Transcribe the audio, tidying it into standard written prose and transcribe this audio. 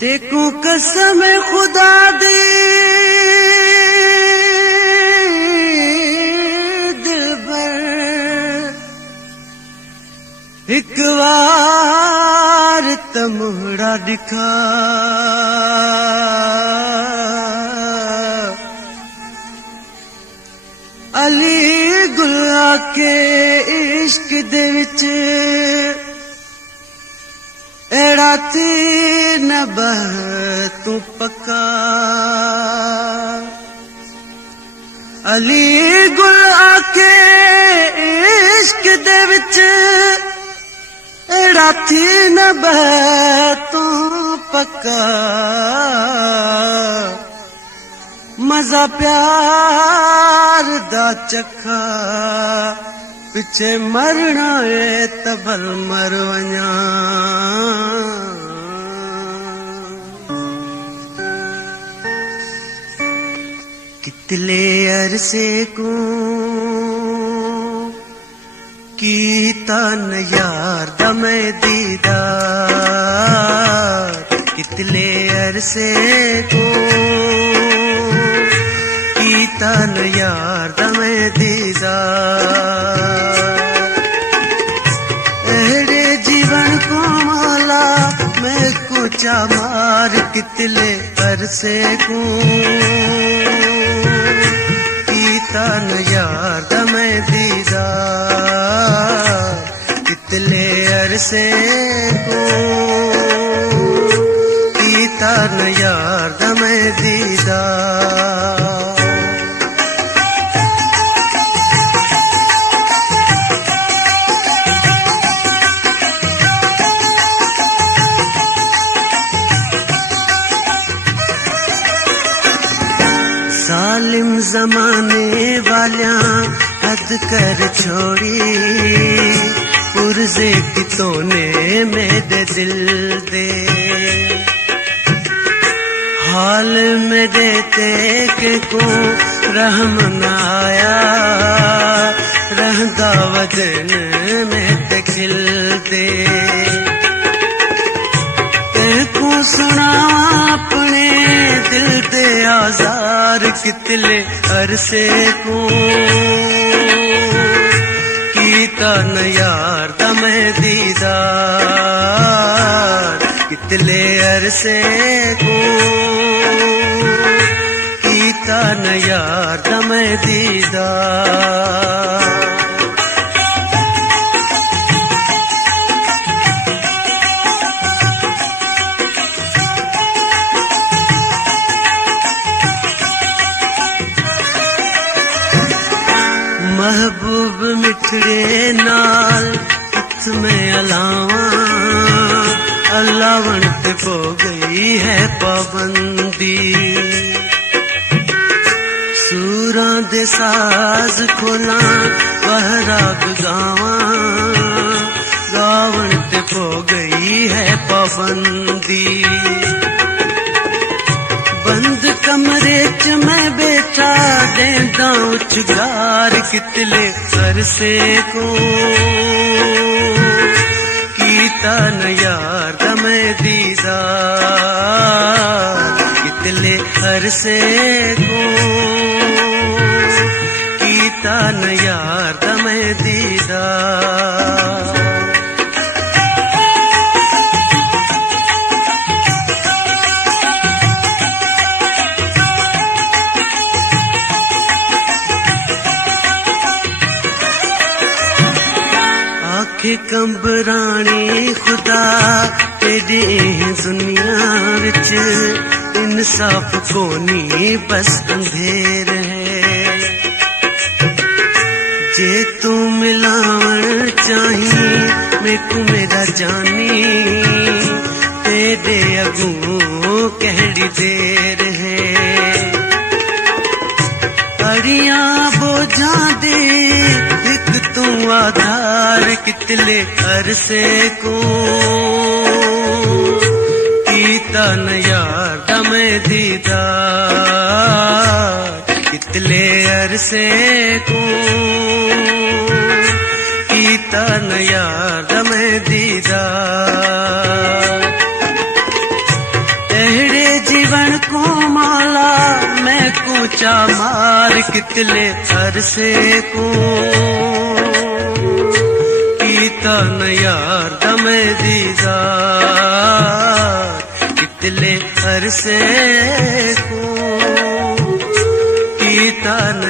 तेकू कसम खुदा दी दिलबर एक बार तमुड़ा दिखा अली गुला के इश्क दे विच एड़ा ती न बह तू पक्का अली गुला के इश्क दे विच एड़ा थी न बह तू पक्का मजा प्यार दा चखा पिछे मरना है तबल मर वञा कितले अरसे को कीता न यार दमे दीदार कितले अरसे को कीता न यार दमे दीदार एड़े जीवन को माला मैं कोचा मार कितले अरसे को कीता न यार दमे दीदार कितले अरसे को कीता न यार दमे दीदार जालिम जमाने वाल्या हद कर छोड़ी पुरजे कितों ने मेरे दिल दे हाल मेरे के को रहम न आया रहदा वजन में ते खिल दे को सुना अपने दिल दे आजार कितले अरसे को कीता न यार दमे दीदार कितले अरसे को कीता न यार दमे दीदार महबूब मिठड़े नाल हथ में अलावा अल्लाह वंट हो गई है पाबंदी सूरां दे साज खोला बहराग गावा गावण ते हो गई है पाबंदी बंद कमरे च मैं बैठा देंदा उचगार कितले अरसे को कीता न यार दमे दीदार कितले अरसे को कीता न यार दमे दीदार आखे कंबरानी खुदा तेरी दुनिया विच इंसाफ कोनी बस अंधेर है जे तू मिलावण चाही मेकू मेरा जानी तेरे अगू कहड़ी देर है अड़िया बोझा दे एक तू आधार कितले अरसे को कीता न यार दमे दीदार कितले अरसे को कीता न यार दमे दीदार चा मार कितले अरसे को कीता न यार दमे दीदार कितले अरसे को कीता न